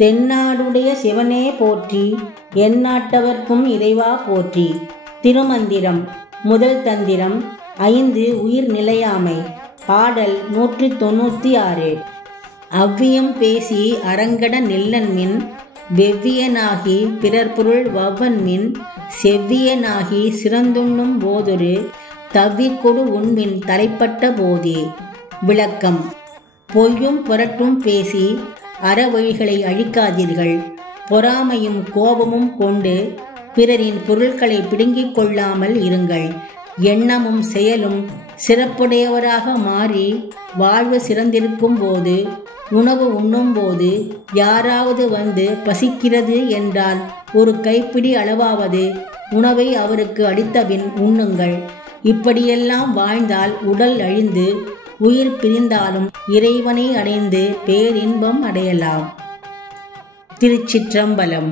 தென்னாடுடைய சிவனே போற்றி, எந்நாட்டவர்க்கும் இறைவா போற்றி. திருமந்திரம். முதல் தந்திரம். 5 உயிர் நிலையாமை. பாடல் 196. அவ்வியம் பேசி அரங்கட நில்லன்மின், வெவ்வியனாகி பிறர்பொருள் வவ்வன்மின், செவ்வியனாகி சிறந்துண்ணும் போதொரு தவ்விக்கொடு உண்மின் தலைப்பட்ட போதே. விளக்கம். பொய்யும் புரட்டும் பேசி அறவழிகளை அழிக்காதீர்கள். பொறாமையும் கோபமும் கொண்டு பிறரின் பொருட்களை பிடுங்கிக் கொள்ளாமல் இருங்கள். எண்ணமும் செயலும் சிறப்புடையவராக மாறி வாழ்வு சிறந்திருக்கும் போது, உணவு உண்ணும்போது யாராவது வந்து பசிக்கிறது என்றால் ஒரு கைப்பிடி அளவாவது உணவை அவருக்கு அளித்தபின் உண்ணுங்கள். இப்படியெல்லாம் வாழ்ந்தால் உடல் அழிந்து உயிர் பிரிந்தாலும் இறைவனை அடைந்து பேரின்பம் அடையலாம். திருச்சிற்றம்பலம்.